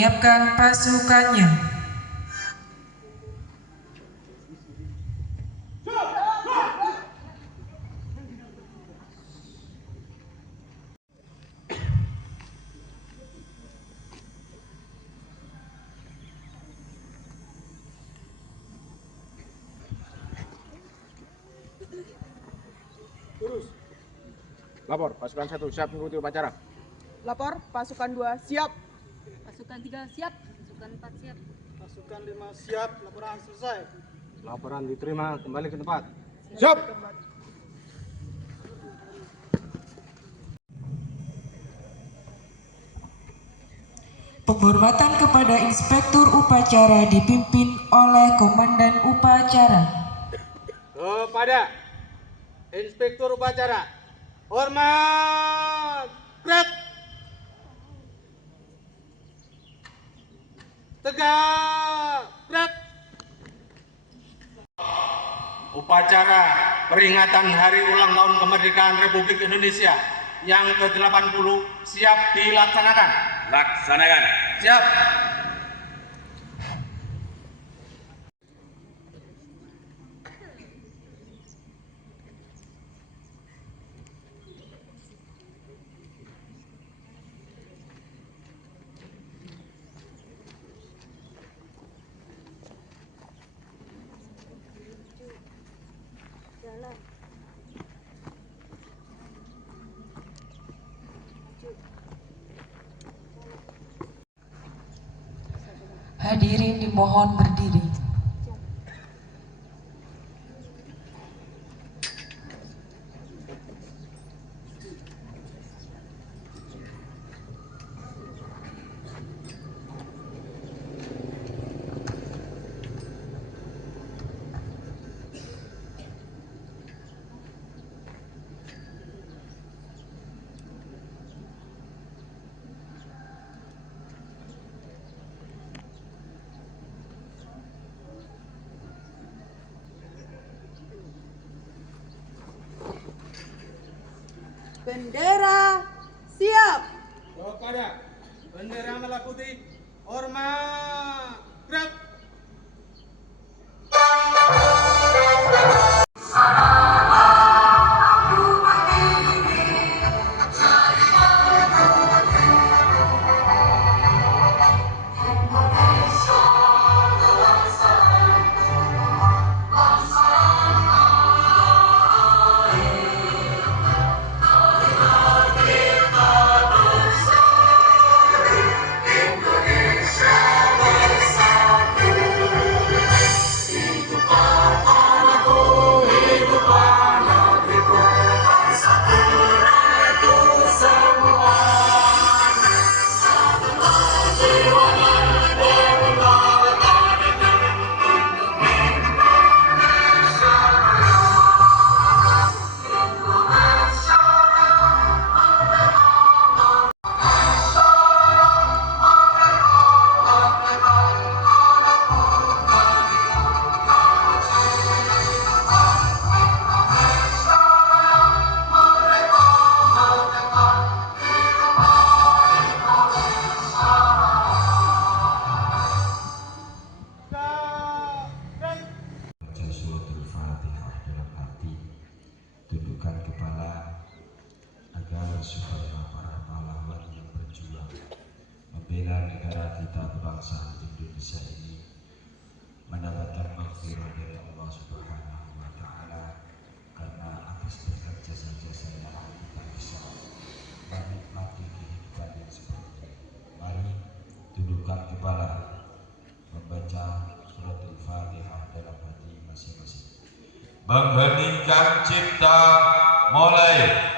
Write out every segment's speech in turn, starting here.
menyiapkan pasukannya. Lapor, pasukan 1 siap mengikuti upacara. Lapor, pasukan 2 siap. Pasukan 3 siap. Pasukan 4 siap. Pasukan 5 siap. Laporan selesai. Laporan diterima, kembali ke tempat. Siap. Penghormatan kepada Inspektur Upacara dipimpin oleh Komandan Upacara. Kepada Inspektur Upacara, hormat, gerak, tegak, gerak. Upacara peringatan Hari Ulang Tahun Kemerdekaan Republik Indonesia yang ke-80 siap dilaksanakan. Laksanakan. Siap. Hadirin dimohon berdiri. Bendera siap. Kepada bendera merah putih, hormat, gerak. Suratul Fatihah dalam hati, tundukkan kepala agar supaya para pahlawan yang berjuang membela negara kita bangsa Indonesia ini mendapatkan maghfirah dari Allah Subhanahu wa Ta'ala, karena atas berkat jasa-jasanya kita bisa menikmati kehidupan yang seperti ini. Mari tundukkan kepala, membaca suratul Fatihah dalam hati masing-masing. Mengheningkan cipta, mulai.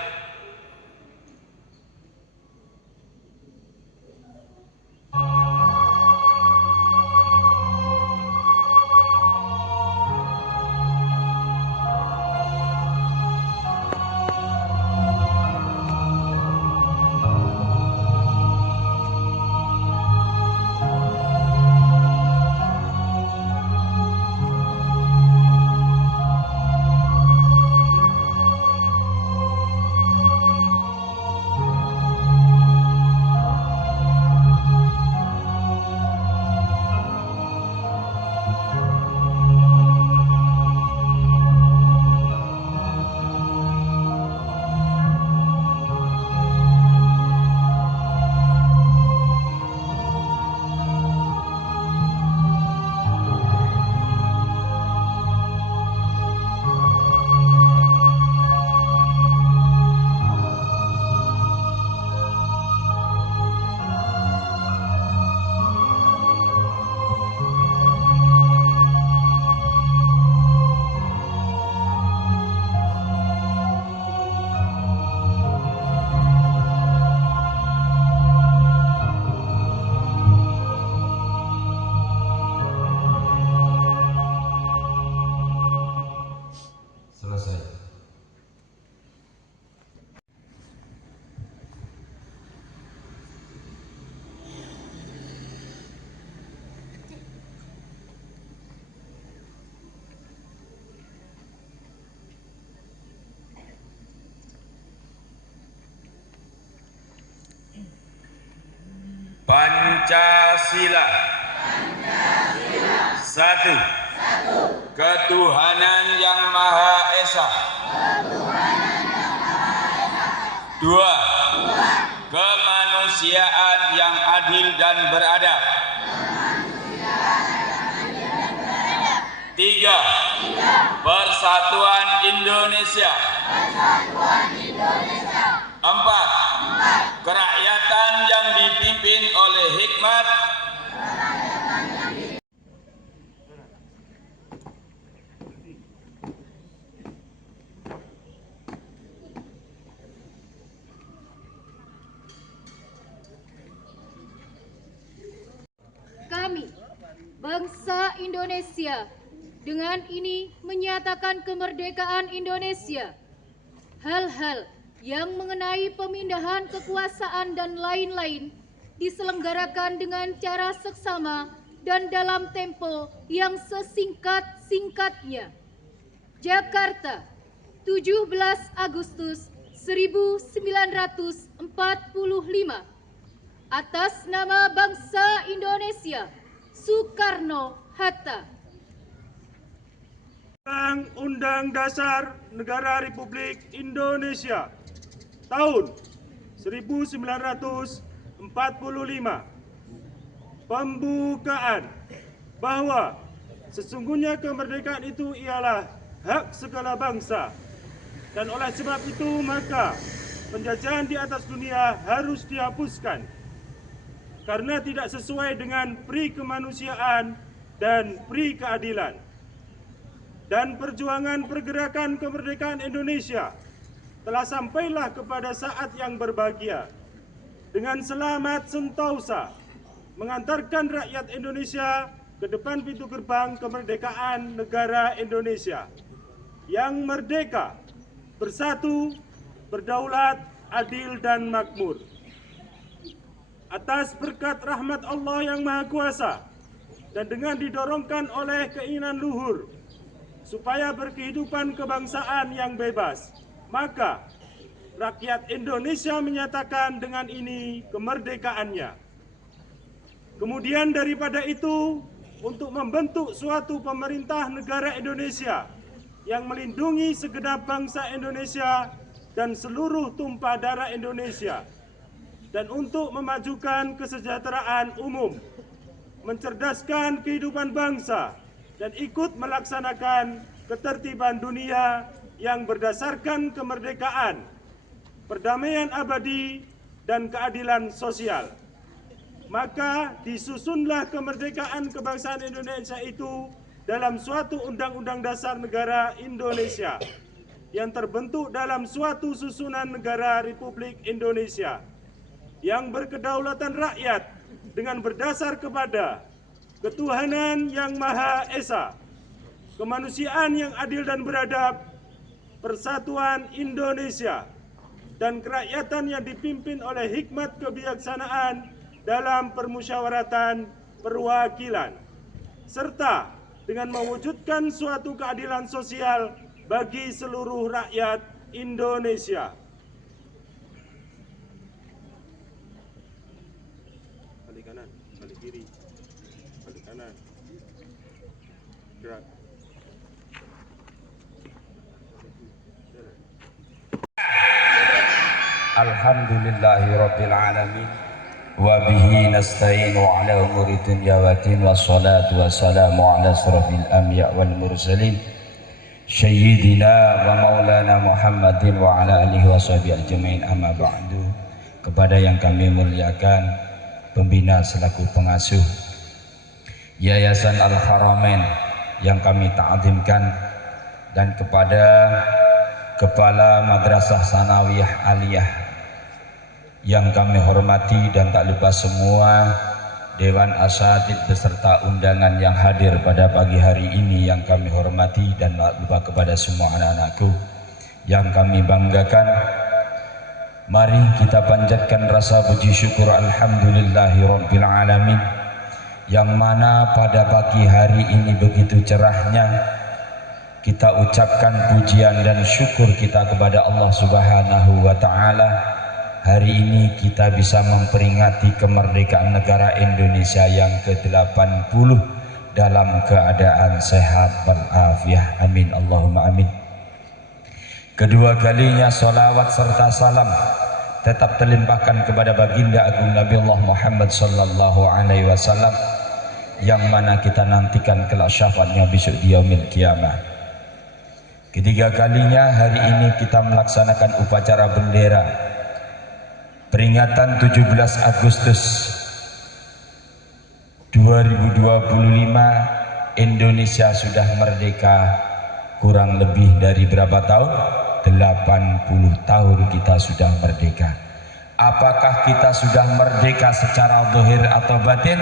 Pancasila. Satu. Ketuhanan Yang Maha Esa. Dua. Kemanusiaan yang adil dan beradab. Tiga. Persatuan Indonesia. Empat. Kerakyatan yang dipimpin oleh hikmat. Kami, bangsa Indonesia, dengan ini menyatakan kemerdekaan Indonesia. Hal-hal yang mengenai pemindahan kekuasaan dan lain-lain diselenggarakan dengan cara seksama dan dalam tempo yang sesingkat-singkatnya. Jakarta, 17 Agustus 1945. Atas nama bangsa Indonesia, Soekarno-Hatta. Undang-Undang Dasar Negara Republik Indonesia tahun 1945. Pembukaan bahwa sesungguhnya kemerdekaan itu ialah hak segala bangsa, dan oleh sebab itu maka penjajahan di atas dunia harus dihapuskan karena tidak sesuai dengan pri kemanusiaan dan pri keadilan. Dan perjuangan pergerakan kemerdekaan Indonesia telah sampailah kepada saat yang berbahagia dengan selamat sentosa mengantarkan rakyat Indonesia ke depan pintu gerbang kemerdekaan negara Indonesia yang merdeka, bersatu, berdaulat, adil dan makmur. Atas berkat rahmat Allah yang Maha Kuasa dan dengan didorongkan oleh keinginan luhur supaya berkehidupan kebangsaan yang bebas, maka rakyat Indonesia menyatakan dengan ini kemerdekaannya. Kemudian daripada itu, untuk membentuk suatu pemerintah negara Indonesia yang melindungi segenap bangsa Indonesia dan seluruh tumpah darah Indonesia, dan untuk memajukan kesejahteraan umum, mencerdaskan kehidupan bangsa, dan ikut melaksanakan ketertiban dunia yang berdasarkan kemerdekaan, perdamaian abadi, dan keadilan sosial. Maka disusunlah kemerdekaan kebangsaan Indonesia itu dalam suatu Undang-Undang Dasar Negara Indonesia yang terbentuk dalam suatu susunan negara Republik Indonesia yang berkedaulatan rakyat dengan berdasar kepada ketuhanan yang Maha Esa, kemanusiaan yang adil dan beradab, persatuan Indonesia, dan kerakyatan yang dipimpin oleh hikmat kebijaksanaan dalam permusyawaratan perwakilan, serta dengan mewujudkan suatu keadilan sosial bagi seluruh rakyat Indonesia. Balik kanan, balik kiri, balik kanan, gerak. Alhamdulillahirabbil alamin wa bihi nasta'inu ala umuri dunya wa din, wassalatu wassalamu ala asrafil anbiya wal mursalin sayyidina wa maulana Muhammadin wa ala alihi washabihi ajmain, amma ba'du. Kepada yang kami muliakan, pembina selaku pengasuh Yayasan Al-Haramain yang kami ta'zimkan, dan kepada Kepala Madrasah Sanawiyah Aliyah yang kami hormati, dan tak lupa semua Dewan Asatid beserta undangan yang hadir pada pagi hari ini yang kami hormati, dan tak lupa kepada semua anak-anakku yang kami banggakan. Mari kita panjatkan rasa puji syukur alhamdulillahirabbil alamin, yang mana pada pagi hari ini begitu cerahnya kita ucapkan pujian dan syukur kita kepada Allah Subhanahu wa ta'ala hari ini kita bisa memperingati kemerdekaan negara Indonesia yang ke-80 dalam keadaan sehat walafiat. Amin Allahumma amin. Kedua kalinya salawat serta salam tetap terlimpahkan kepada baginda agung Nabi Allah Muhammad sallallahu alaihi wasallam yang mana kita nantikan kelak syafaatnya besok di yaumil kiamah. Ketiga kalinya hari ini kita melaksanakan upacara bendera peringatan 17 Agustus 2025. Indonesia sudah merdeka kurang lebih dari berapa tahun? 80 tahun kita sudah merdeka. Apakah kita sudah merdeka secara zahir atau batin?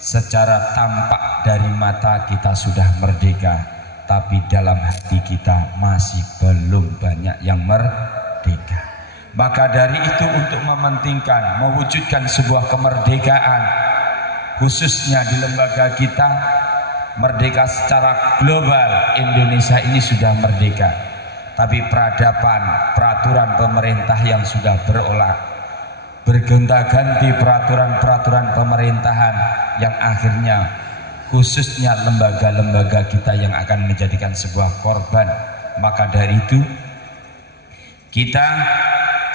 Secara tampak dari mata kita sudah merdeka, tapi dalam hati kita masih belum banyak yang merdeka. Maka dari itu, untuk mementingkan, mewujudkan sebuah kemerdekaan khususnya di lembaga kita, merdeka secara global, Indonesia ini sudah merdeka. Tapi peradaban, peraturan pemerintah yang sudah berulang, bergonta-ganti peraturan-peraturan pemerintahan yang akhirnya khususnya lembaga-lembaga kita yang akan menjadikan sebuah korban. Maka dari itu kita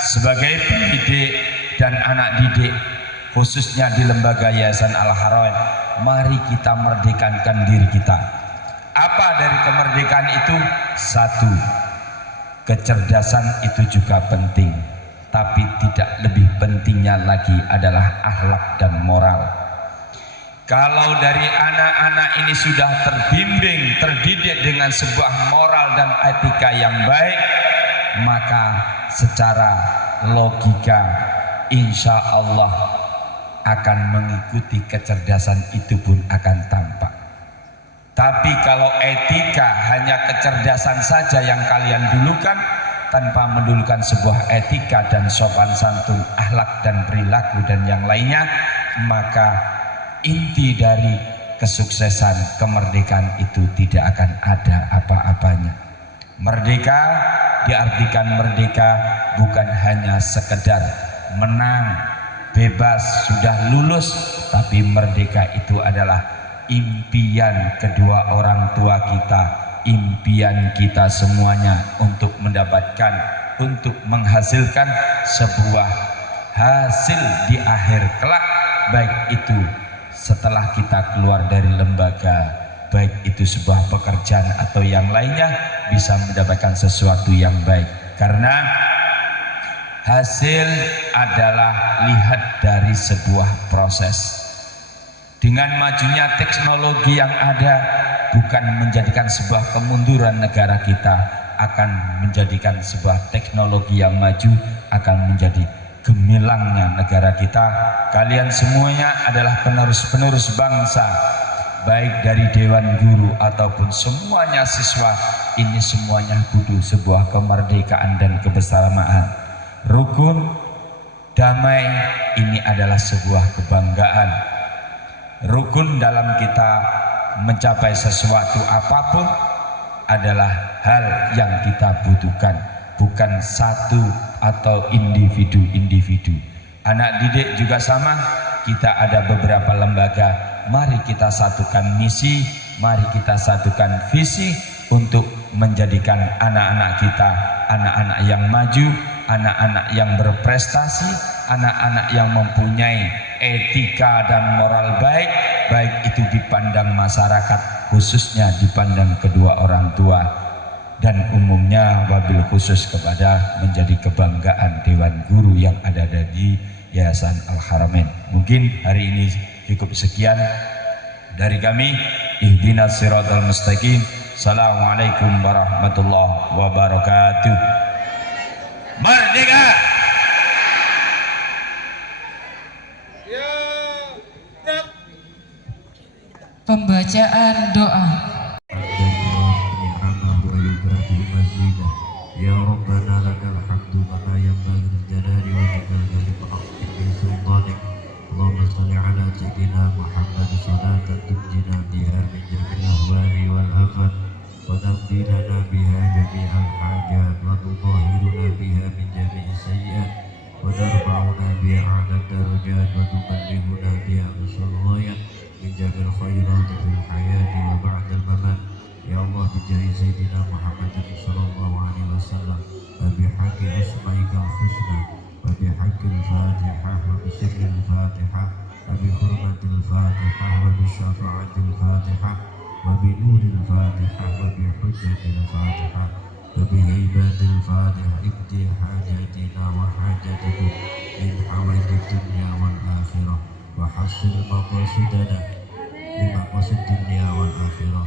sebagai pendidik dan anak didik khususnya di lembaga Yayasan Al-Haramain, mari kita merdekakan diri kita. Apa dari kemerdekaan itu? Satu, kecerdasan itu juga penting, tapi tidak lebih pentingnya lagi adalah akhlak dan moral. Kalau dari anak-anak ini sudah terbimbing, terdidik dengan sebuah moral dan etika yang baik, maka secara logika insya Allah akan mengikuti kecerdasan itu pun akan tampak. Tapi kalau etika hanya kecerdasan saja yang kalian dulukan, tanpa mendulukan sebuah etika dan sopan santun, akhlak dan perilaku dan yang lainnya, maka inti dari kesuksesan kemerdekaan itu tidak akan ada apa-apanya. Merdeka diartikan merdeka bukan hanya sekedar menang, bebas, sudah lulus, tapi merdeka itu adalah impian kedua orang tua kita, impian kita semuanya untuk mendapatkan, untuk menghasilkan sebuah hasil di akhir kelak, baik itu setelah kita keluar dari lembaga, baik itu sebuah pekerjaan atau yang lainnya, bisa mendapatkan sesuatu yang baik. Karena hasil adalah lihat dari sebuah proses. Dengan majunya teknologi yang ada, bukan menjadikan sebuah kemunduran negara kita, akan menjadikan sebuah teknologi yang maju, akan menjadi gemilangnya negara kita. Kalian semuanya adalah penerus-penerus bangsa, baik dari Dewan Guru ataupun semuanya siswa. Ini semuanya butuh sebuah kemerdekaan dan kebersamaan. Rukun, damai, ini adalah sebuah kebanggaan. Rukun dalam kita mencapai sesuatu apapun adalah hal yang kita butuhkan, bukan satu atau individu-individu. Anak didik juga sama, kita ada beberapa lembaga, mari kita satukan misi, mari kita satukan visi untuk menjadikan anak-anak kita anak-anak yang maju, anak-anak yang berprestasi, anak-anak yang mempunyai etika dan moral baik, baik itu dipandang masyarakat, khususnya dipandang kedua orang tua, dan umumnya wabil khusus kepada menjadi kebanggaan Dewan Guru yang ada di Yayasan Al-Haramain. Mungkin hari ini cukup sekian dari kami. Ihdinas siratal mustaqim. Assalamualaikum warahmatullahi wabarakatuh. Merdeka! Pembacaan doa. Ya Rabbana lakal hamdu kama yanbaghi lijalali wajhika liqa'atika sultanik. Allahumma shalli ala sayyidina Muhammad salatan tunjina biha min jami'il ahwali wal afat wa وتقضي لنا بها جميع الحاجات وتطهرنا بها من جميع السيئات وترفعنا بها أعلى الدرجات وتبلغنا بها أقصى الغايات من جميع الخيرات في الحياة وبعد الممات يا الله بجاه سيدنا محمد صلى الله عليه وسلم وبحق أسمائك الحسنى وبحق الفاتحة وبسر الفاتحة وبحرمة الفاتحة وبشفاعة الفاتحة وبنور الفاتحة وبحجة الفاتحة وبهيبة الفاتحة اقضي حاجاتنا وحاجتكم من حوائج الدنيا والآخرة وحصل مقاصدنا بمقاصد الدنيا والآخرة.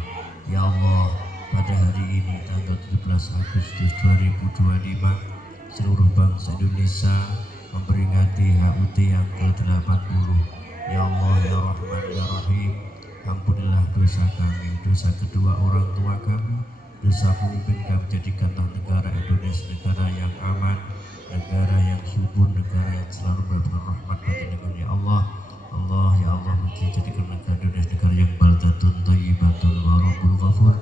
Ya Allah, pada hari ini tanggal 17 Agustus 2025 seluruh bangsa Indonesia memperingati HUT yang ke-80. Ya Allah, ya Rahman, ya Rahim, ampunilah dosa kami, dosa kedua orang tua kami, dosa pemimpin kami. Jadikanlah negara Indonesia negara yang aman, negara yang subur, negara yang selalu mendapatkan rahmat panjenengan. Ya Allah, ya Allah, jadikan negara Indonesia negara yang baldatun thayyibatun wa rabbul ghafur,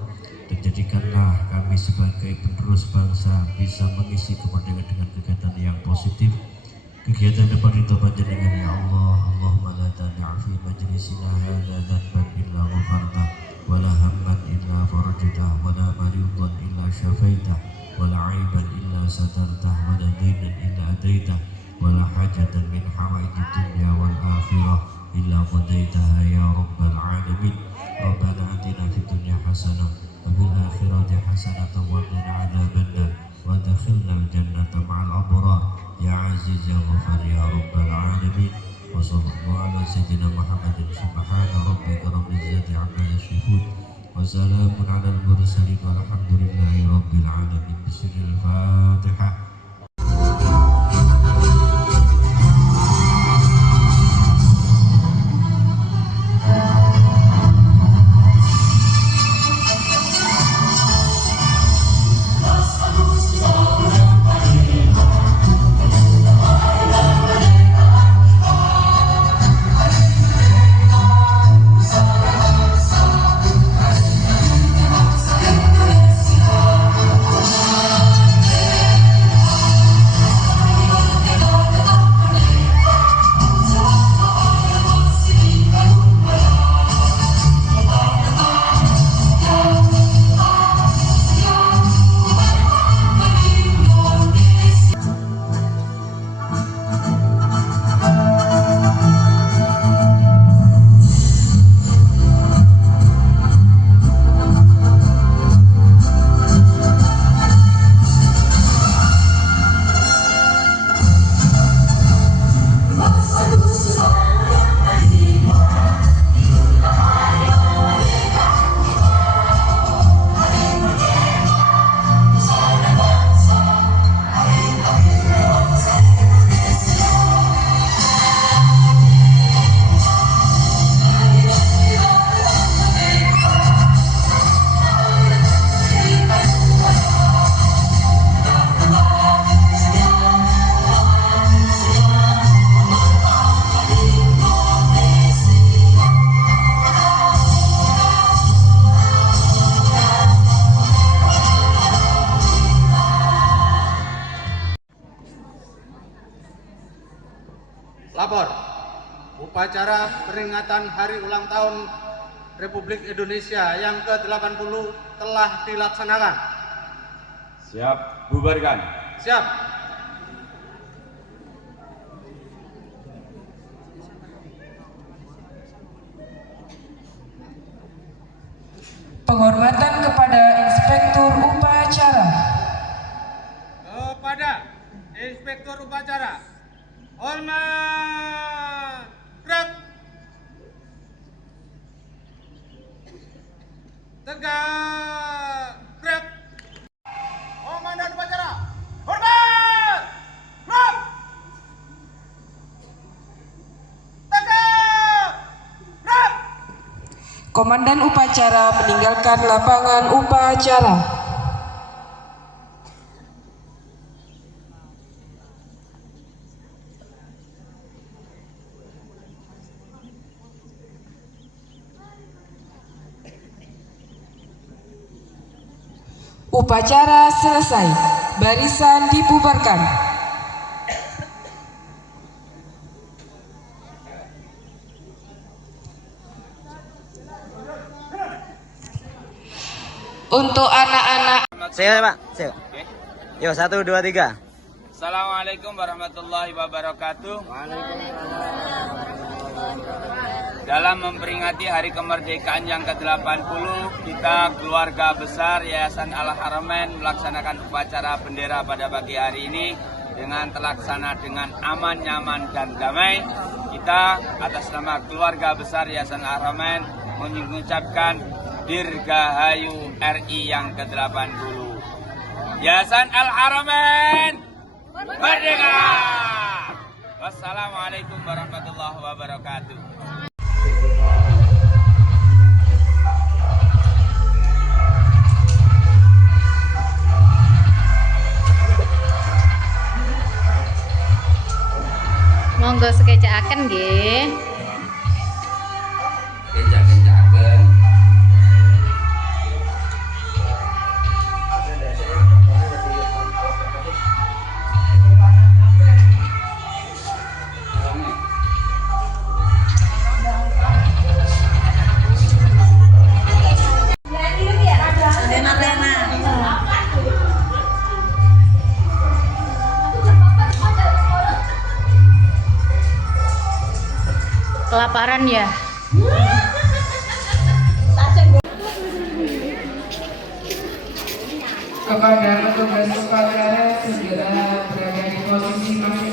dan jadikanlah kami sebagai penerus bangsa bisa mengisi kemerdekaan dengan kegiatan yang positif, kegiatan dapat ridho panjenengan. Ya Allah, Allahumma la tad'a fi majlisina hadza dhanban illa ghafartah wa la hamman illa farajtah wa la maridan illa syafaitah wa la aiban illa satartah wa la daynan illa adaitah wa la hajatan min hawaijid dunya wal akhirah illa qadaitaha ya rabbal alamin. Rabbana atina fid dunya hasanah wa fil akhirati hasanah wa qina adzabannar wa adkhilnal jannata ma'al abrar ya aziz ya ghafar ya rabbal alamin. Wa sallallahu ala sayyidina Muhammadin subhana rabbika rabbil izzati amma yasifun wa salamun alal mursalin walhamdulillahi rabbil alamin. Bismillahil Fatihah. Lapor, upacara peringatan Hari Ulang Tahun Republik Indonesia yang ke-80 telah dilaksanakan. Siap, bubarkan. Siap. Penghormatan kepada Inspektur Upacara. Kepada Inspektur Upacara, hormat. Gerak. Tegak. Gerak. Komandan upacara, hormat. Gerak. Tegak. Gerak. Komandan upacara meninggalkan lapangan upacara. Upacara selesai. Barisan dibubarkan. Untuk anak-anak. Saya Pak. Saya. Yo 1, 2, 3. Assalamualaikum warahmatullahi wabarakatuh. Dalam memperingati hari kemerdekaan yang ke-80, kita keluarga besar Yayasan Al-Haramain melaksanakan upacara bendera pada pagi hari ini dengan terlaksana dengan aman, nyaman, dan damai. Kita atas nama keluarga besar Yayasan Al-Haramain mengucapkan Dirgahayu RI yang ke-80. Yayasan Al-Haramain merdeka! Wassalamualaikum warahmatullahi wabarakatuh. Monggo sekecakaken nggih. Kencang-kencangkan. Kelaparan ya? Kepada petugas upacara segera berada di posisi masing-masing.